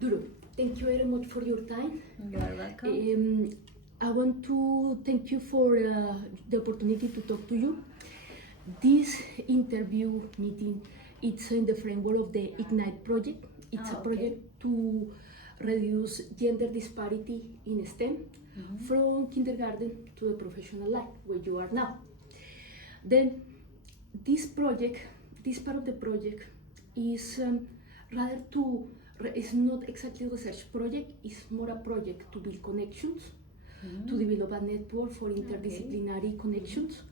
Duru, thank you very much for your time. You are welcome. I want to thank you for the opportunity to talk to you. This interview meeting, it's in the framework of the Ignite project. It's a project to reduce gender disparity in STEM from kindergarten to the professional life where you are now. Then this project, this part of the project is it's not exactly a research project, it's more a project to build connections, to develop a network for interdisciplinary connections,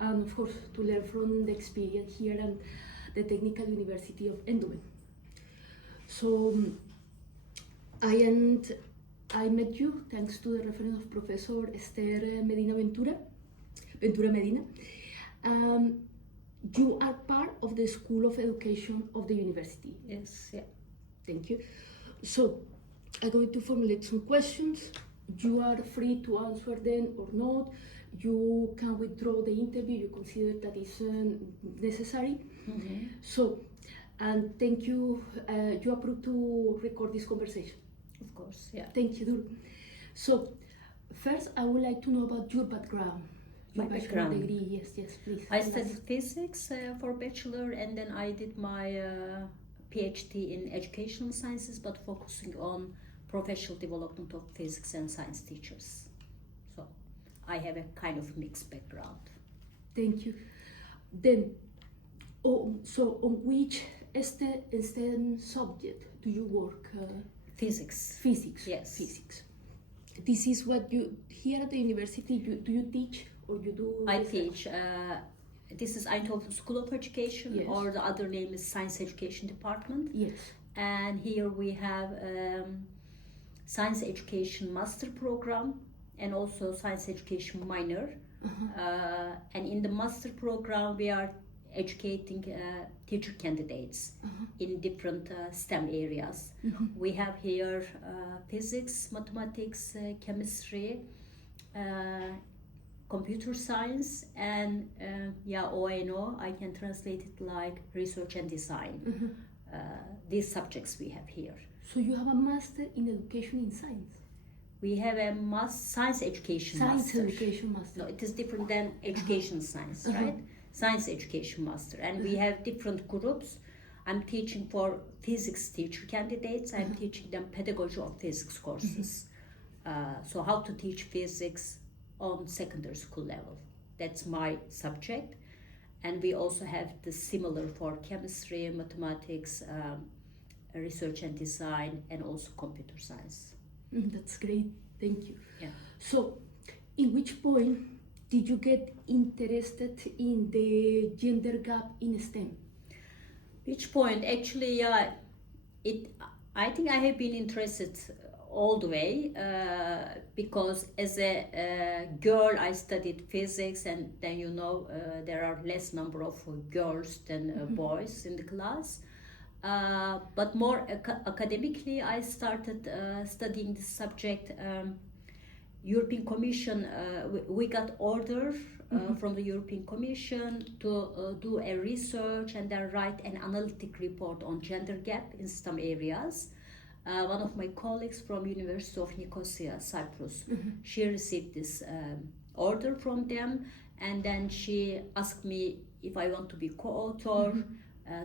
and of course to learn from the experience here at the Technical University of Eindhoven. So I met you thanks to the reference of Professor Esther Medina. You are part of the School of Education of the university. Yes, yeah. Thank you. So I'm going to formulate some questions. You are free to answer them or not. You can withdraw the interview. You consider that is necessary. So, and thank you. You approved to record this conversation. Of course, yeah. Thank you, Duru. So, first, I would like to know about your background. Your My background degree, yes, please. I studied physics for bachelor, and then I did my PhD in educational sciences, but focusing on professional development of physics and science teachers. So I have a kind of mixed background. Thank you. Then, so on which STEM subject do you work? Physics. Physics. Yes. Physics. This is what you here at the university. Do you teach or you do? I teach. This is Eindhoven School of Education, yes. Or the other name is Science Education Department. Yes. And here we have Science Education Master Program and also Science Education Minor. And in the Master Program, we are educating teacher candidates in different STEM areas. We have here physics, mathematics, chemistry, computer science, and ONO, I can translate it like research and design. These subjects we have here. So you have a master in education in science? We have a science education master. Science education master. No, it is different than education science, right? Science education master. And we have different groups. I'm teaching for physics teacher candidates. I'm teaching them pedagogy of physics courses. So how to teach physics on secondary school level. That's my subject. And we also have the similar for chemistry, mathematics, research and design, and also computer science. That's great, thank you. Yeah. So, in which point did you get interested in the gender gap in STEM? Which point? Actually, I think I have been interested all the way because as a girl I studied physics, and then there are less number of girls than boys in the class. But more academically, I started studying this subject. European Commission, we got order from the European Commission to do a research and then write an analytic report on gender gap in STEM areas. One of my colleagues from University of Nicosia, Cyprus, she received this order from them, and then she asked me if I want to be co-author.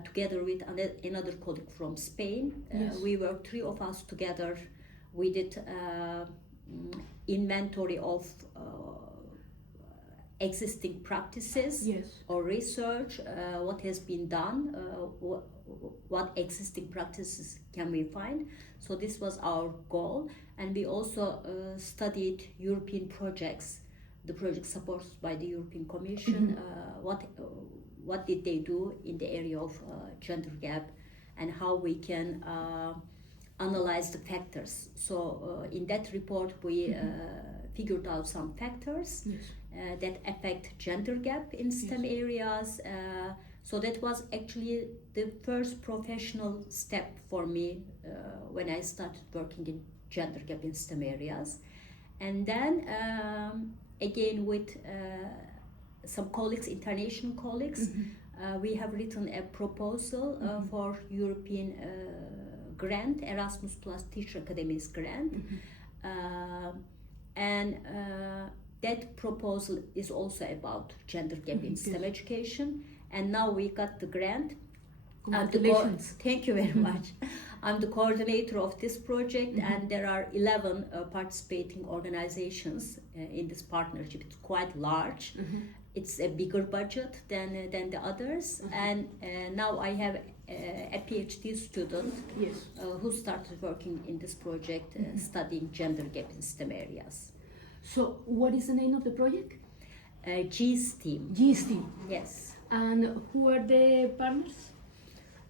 Together with another colleague from Spain. Yes. We were three of us together. We did inventory of existing practices or research, what has been done, what existing practices can we find. So this was our goal. And we also studied European projects, the projects supported by the European Commission, what did they do in the area of gender gap, and how we can analyze the factors. So in that report we figured out some factors that affect gender gap in STEM areas. So that was actually the first professional step for me when I started working in gender gap in STEM areas. And then again with some colleagues, international colleagues, we have written a proposal for European grant, Erasmus Plus Teacher Academies grant. And that proposal is also about gender gap in STEM education. And now we got the grant. Congratulations. Thank you very much. I'm the coordinator of this project, and there are 11 participating organizations in this partnership. It's quite large. It's a bigger budget than the others. And now I have a PhD student who started working in this project, studying gender gap in STEM areas. So, what is the name of the project? GSTEAM. GSTEAM. Yes. And who are the partners?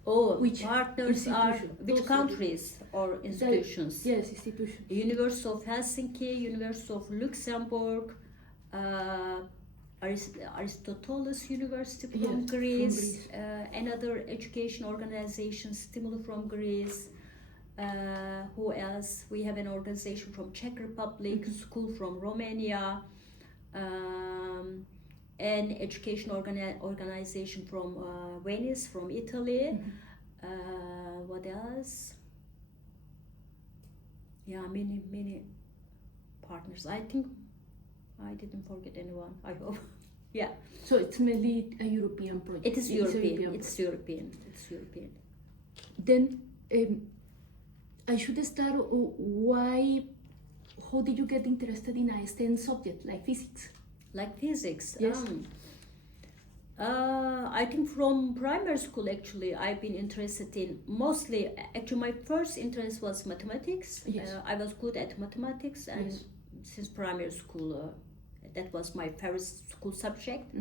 Which partners are, which countries or institutions? Yes, institutions. University of Helsinki, University of Luxembourg, Aristoteles University from Greece, another education organization, Stimuli from Greece. Who else? We have an organization from Czech Republic, school from Romania, an education organization from Venice, from Italy. What else? Yeah, many partners. I think I didn't forget anyone, I hope. Yeah. So it's mainly a European project. It is European. It's European. Then I should start. How did you get interested in a STEM subject like physics? Like physics? Yes. I think from primary school, actually, I've been interested in mostly, actually my first interest was mathematics. Yes. I was good at mathematics, and since primary school, that was my favorite school subject.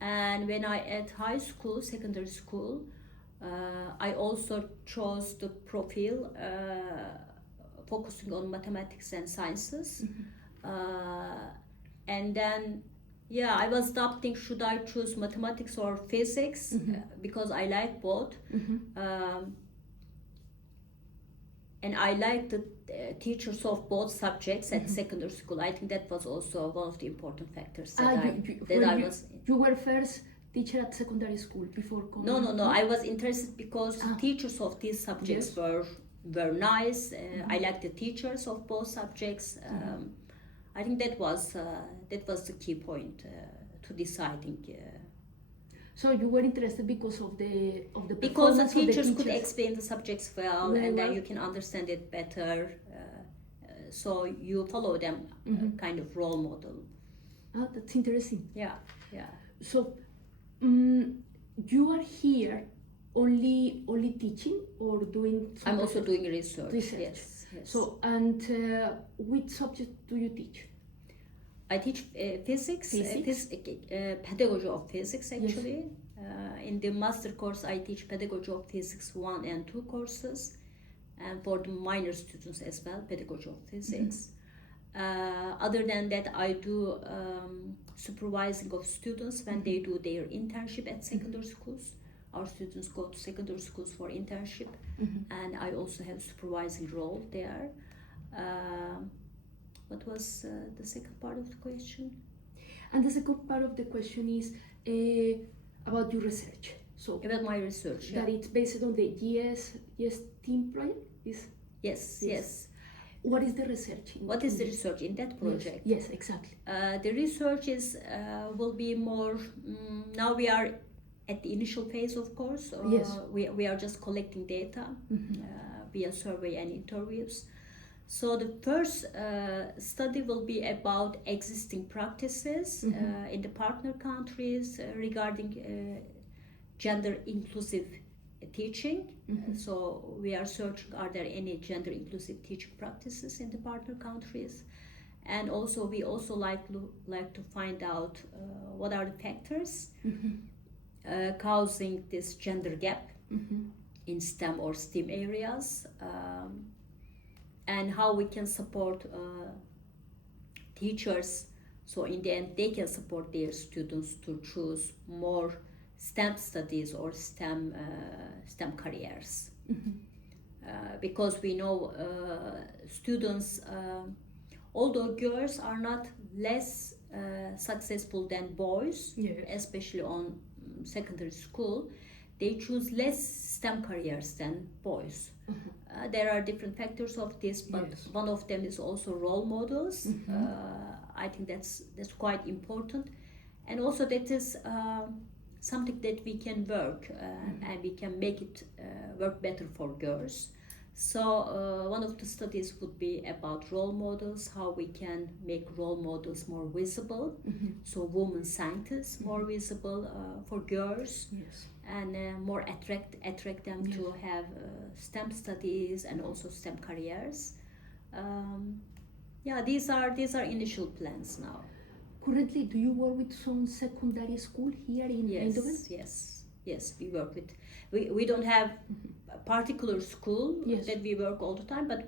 And when I at high school, secondary school, I also chose the profile focusing on mathematics and sciences. And then, I was doubting, should I choose mathematics or physics, because I like both. And I liked the teachers of both subjects at secondary school. I think that was also one of the important factors that You were first teacher at secondary school before coming? No. I was interested because teachers of these subjects were nice. I liked the teachers of both subjects. I think that was the key point to deciding. So you were interested because of the because the teachers could explain the subjects well, and then you can understand it better. So you follow them, kind of role model. Oh, that's interesting. Yeah. So you are here only teaching or doing? I'm also doing research. Yes. So which subject do you teach? I teach physics. Pedagogy of physics, actually. In the master course, I teach pedagogy of physics 1 and 2 courses, and for the minor students as well, pedagogy of physics. Other than that, I do supervising of students when they do their internship at secondary schools. Our students go to secondary schools for internship, and I also have supervising role there. What was the second part of the question? And the second part of the question is about your research. So about my research. That it's based on the GSTEAM project? Yes. What is the research? What is the research in that project? Yes, exactly. The research will be more. Now we are at the initial phase, of course. We are just collecting data via survey and interviews. So the first study will be about existing practices in the partner countries regarding gender inclusive teaching. So we are searching, are there any gender inclusive teaching practices in the partner countries? And also we also like to find out what are the factors causing this gender gap in STEM or STEAM areas. And how we can support teachers, so in the end they can support their students to choose more STEM studies or STEM careers. Because we know students, although girls are not less successful than boys, especially on secondary school, they choose less STEM careers than boys. There are different factors of this, but Yes. one of them is also role models. Mhm. I think that's quite important, and also that is something that we can work and we can make it work better for girls. So one of the studies would be about role models, how we can make role models more visible, so women scientists more visible for girls, Yes. and more attract them to have STEM studies and also STEM careers. Yeah, these are initial plans now. Currently, do you work with some secondary school here in Eindhoven? Yes, we work with. We don't have a particular school Yes. that we work all the time, but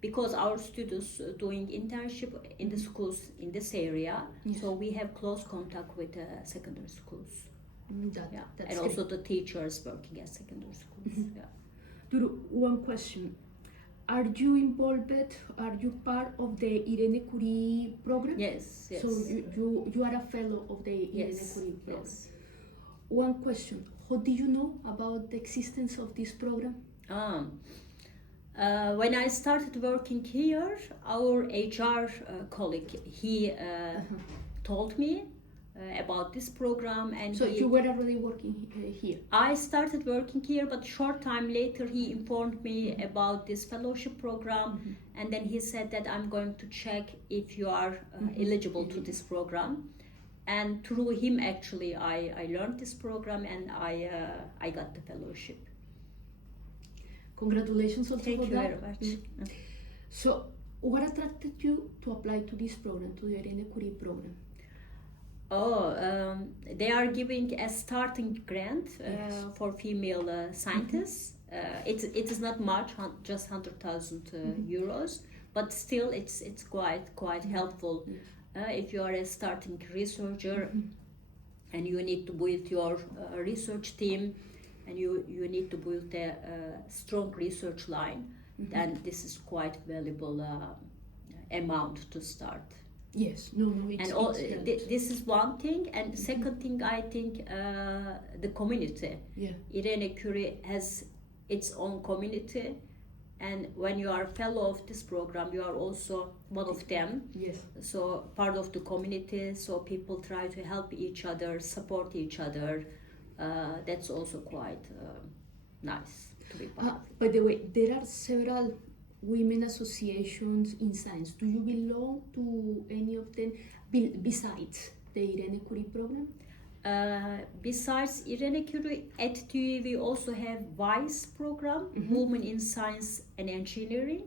because our students doing internship in the schools in this area, Yes. so we have close contact with secondary schools. That's And great. also the teachers working at secondary schools. Yeah. Duru, one question. Are you involved, are you part of the Irène Curie program? Yes. So you are a fellow of the Irène Curie program. Yes. One question. How do you know about the existence of this program? When I started working here, our HR colleague, he told me about this program, and So you were already working here? I started working here, but short time later he informed me about this fellowship program, and then he said that I'm going to check if you are eligible to this program. And through him, actually, I learned this program, and I got the fellowship. Congratulations also Thank for you that. very much. So what attracted you to apply to this program, to the Irène Curie program? They are giving a starting grant for female scientists. It is not much, just 100,000 euros, but still it's quite helpful if you are a starting researcher and you need to build your research team, and you need to build a strong research line. Then this is quite valuable amount to start. Yes, This is one thing, and second thing, I think the community. Yeah. Irène Curie has its own community, and when you are a fellow of this program, you are also one of them. Yes. So part of the community. So people try to help each other, support each other. That's also quite nice to be part of. By the way, there are several women associations in science. Do you belong to any of them besides the Irène Curie program? Besides Irène Curie, at TUI we also have WISE program, Women in Science and Engineering.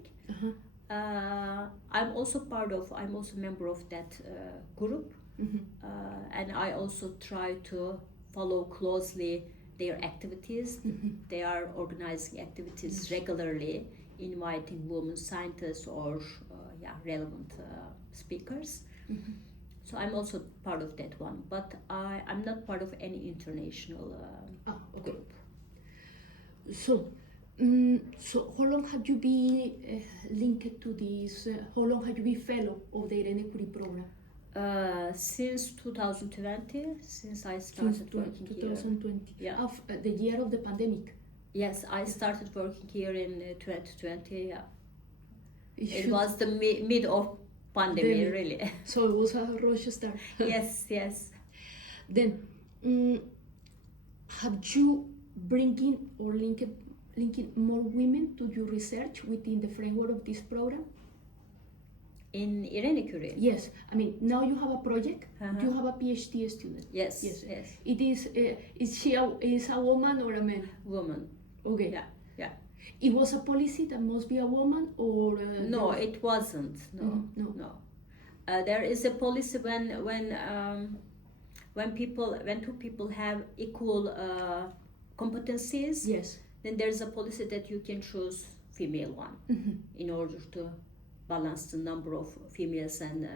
I'm also a member of that group, and I also try to follow closely their activities. They are organizing activities regularly, inviting women scientists or relevant speakers. So I'm also part of that one, but I'm not part of any international group. So how long have you been linked to this? How long have you been fellow of the Irène Curie program? Since 2020, since I started working 2020. here. Yeah. The year of the pandemic. Yes, I started working here in 2020. Yeah. It should- was the mid of pandemic, really. So it was a rush start. Yes. Then, have you bringing or linking more women to your research within the framework of this program? In Irène Curie? Yes, I mean now you have a project. You have a PhD student. Yes. It is. Is she a woman or a man? Woman. Okay. Yeah. It was a policy that must be a woman, or no, it wasn't. No. There is a policy when two people have equal competencies. Yes. Then there is a policy that you can choose female one in order to balance the number of females and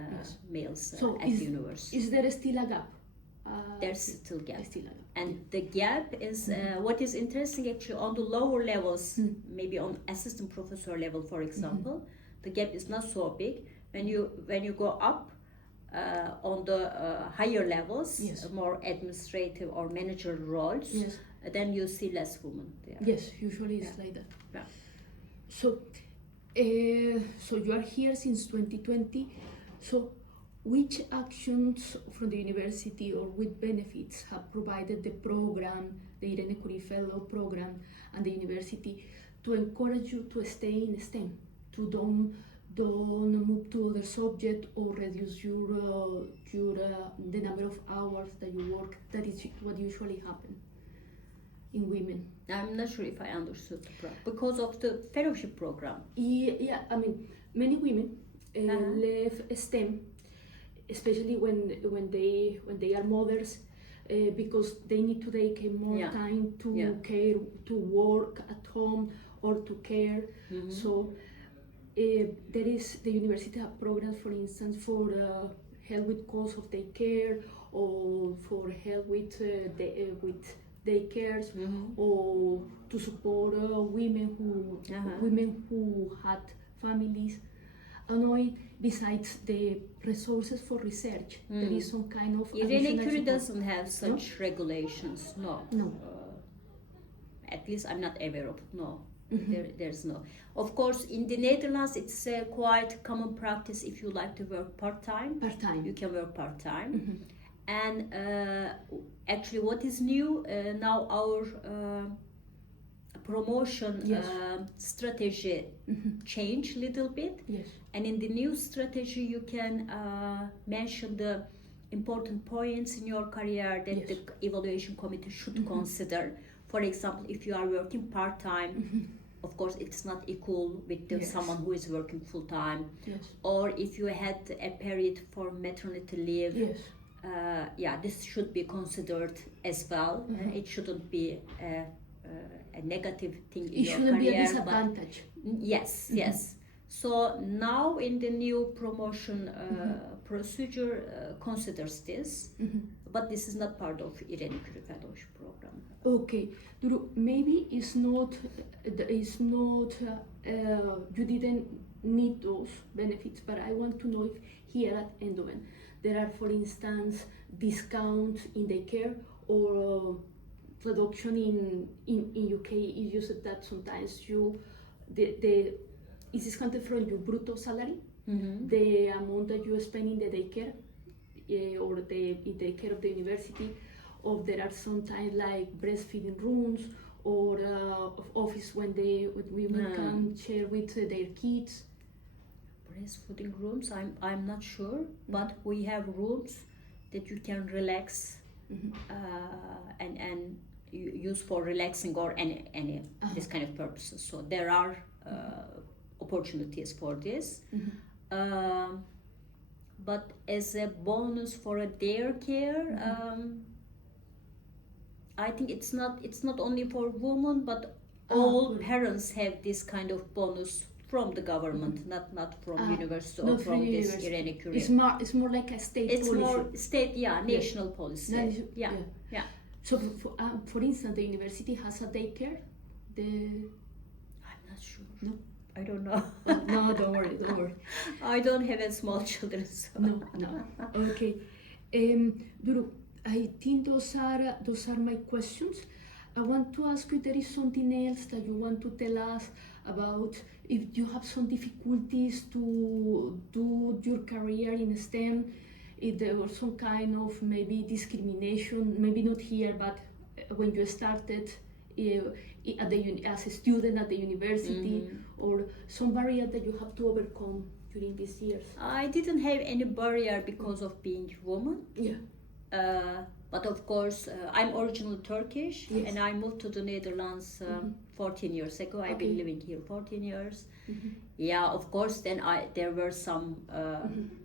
males at the university. Is there still a gap? There's still gap. Still a gap. And the gap is what is interesting actually on the lower levels, maybe on assistant professor level, for example, the gap is not so big. When you go up on the higher levels, more administrative or manager roles, then you see less women there. Yes, usually it's like that. Yeah. So, so you are here since 2020. So, which actions from the university or with benefits have provided the program, the Irène Curie Fellow program, and the university to encourage you to stay in STEM, to don't move to other subject or reduce your the number of hours that you work? That is what usually happens in women. I'm not sure if I understood the problem. Because of the fellowship program. Yeah, I mean, many women leave STEM, especially when they are mothers, because they need to take more time to care, to work at home or to care. So there is the university have programs, for instance, for help with cost of daycare, or for help with daycares, or to support women who had families. And besides the resources for research, there is some kind of Irène Curie doesn't have such regulations. No. At least I'm not aware of. No. There's no. Of course, in the Netherlands, it's a quite common practice. If you like to work part-time, you can work part-time. And actually, what is new now, our promotion strategy changed a little bit. And in the new strategy, you can mention the important points in your career that the evaluation committee should consider. For example, if you are working part-time, of course, it's not equal with someone who is working full-time. Or if you had a period for maternity leave, this should be considered as well. It shouldn't be a negative thing in your career. It shouldn't be a disadvantage. Yes. So now in the new promotion procedure considers this, but this is not part of Irène Curie Fellowship program. Okay, Duru, maybe it's not you didn't need those benefits, but I want to know if here at Eindhoven there are, for instance, discounts in the care or reduction in UK is used that sometimes is discounted from your brutto salary, the amount that you spend in the daycare or in the care of the university, or there are sometimes like breastfeeding rooms or office when women can share with their kids. Breastfeeding rooms, I'm not sure, but we have rooms that you can relax and use for relaxing or any this kind of purposes. So there are opportunities for this, but as a bonus for a daycare, I think it's not only for women, but all parents have this kind of bonus from the government, not from university or from this Irène Curie. It's more like a state policy. It's more state, national policy. So, for instance, the university has a daycare. I'm not sure. No, I don't know. No, don't worry. I don't have small children. So. No. Okay, Duru, I think those are my questions. I want to ask you, there is something else that you want to tell us about, if you have some difficulties to do your career in STEM, if there was some kind of maybe discrimination, maybe not here, but when you started as a student at the university, or some barrier that you have to overcome during these years? I didn't have any barrier because of being woman. But of course, I'm originally Turkish, and I moved to the Netherlands 14 years ago. I've been living here 14 years. Of course, then there were some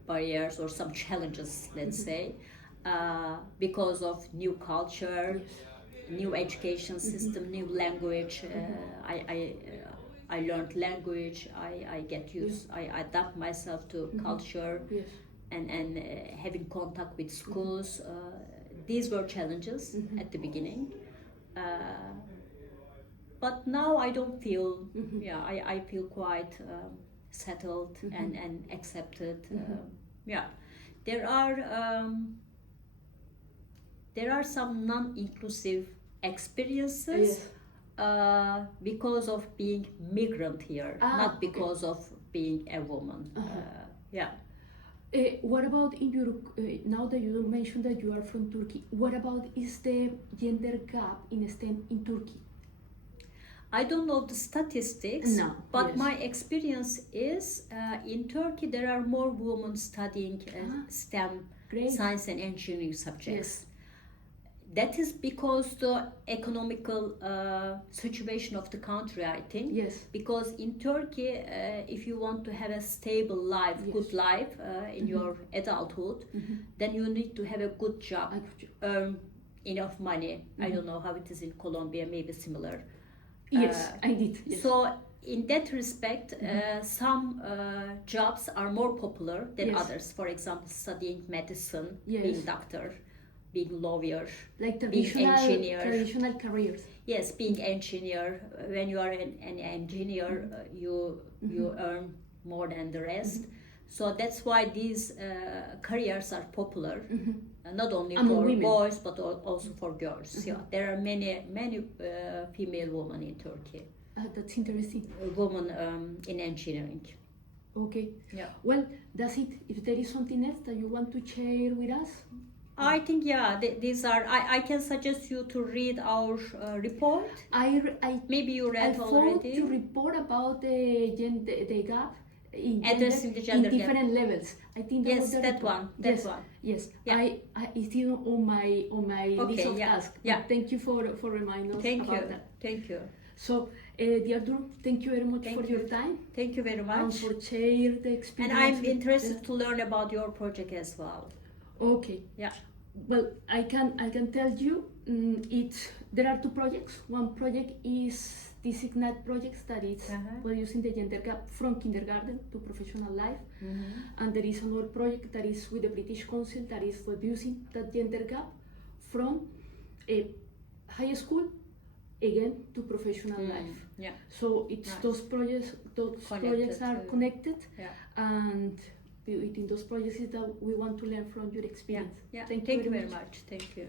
barriers or some challenges, let's say, because of new culture, new education system, new language. I learned language. I get used. I adapt myself to culture, and having contact with schools. These were challenges at the beginning, but now I don't feel. I feel quite settled and accepted. There are some non-inclusive experiences Yes. because of being migrant here, not okay. because of being a woman. Yeah. What about in your, now that you mentioned that you are from Turkey, what about is the gender gap in STEM in Turkey? I don't know the statistics, No, but yes. my experience is in Turkey there are more women studying STEM, Great. science and engineering subjects. Yes. That is because the economical situation of the country, I think. Yes. Because in Turkey, if you want to have a stable life, Yes. good life in your adulthood, then you need to have a good job, earn enough money. I don't know how it is in Colombia, maybe similar. Yes, I did. Yes. So in that respect, some jobs are more popular than Yes. others. For example, studying medicine, Yes. being doctor, being lawyer, Like being engineer. traditional careers. Yes, being engineer. When you are an engineer, you earn more than the rest. So that's why these careers are popular, not only Among for women. boys but also for girls. Yeah, there are many female women in Turkey, That's interesting. women in engineering. Okay. Yeah. Well, that's it. If there is something else that you want to share with us, I think these are. I can suggest you to read our report. Maybe you read I already. thought to report about the gap in Addressing the gender in gap. different levels. I think that Yes, was the that report. one. That one. Yes. Yeah. It's still on my list of tasks. Yeah. But thank you for reminding us Thank about you. that. Thank you. So, dear Duru, thank you very much Thank for you. your time Thank you very and much. for sharing the And experience. I'm interested to learn about your project as well. Okay. Yeah. Well, I can tell you there are two projects. One project is this Ignite project that is reducing the gender gap from kindergarten to professional life, and there is another project that is with the British Council that is reducing that gender gap from high school again to professional life. Yeah. So it's Nice. those projects are connected, Yeah. and within those projects is that we want to learn from your experience. Yeah. Thank you you very much. Thank you.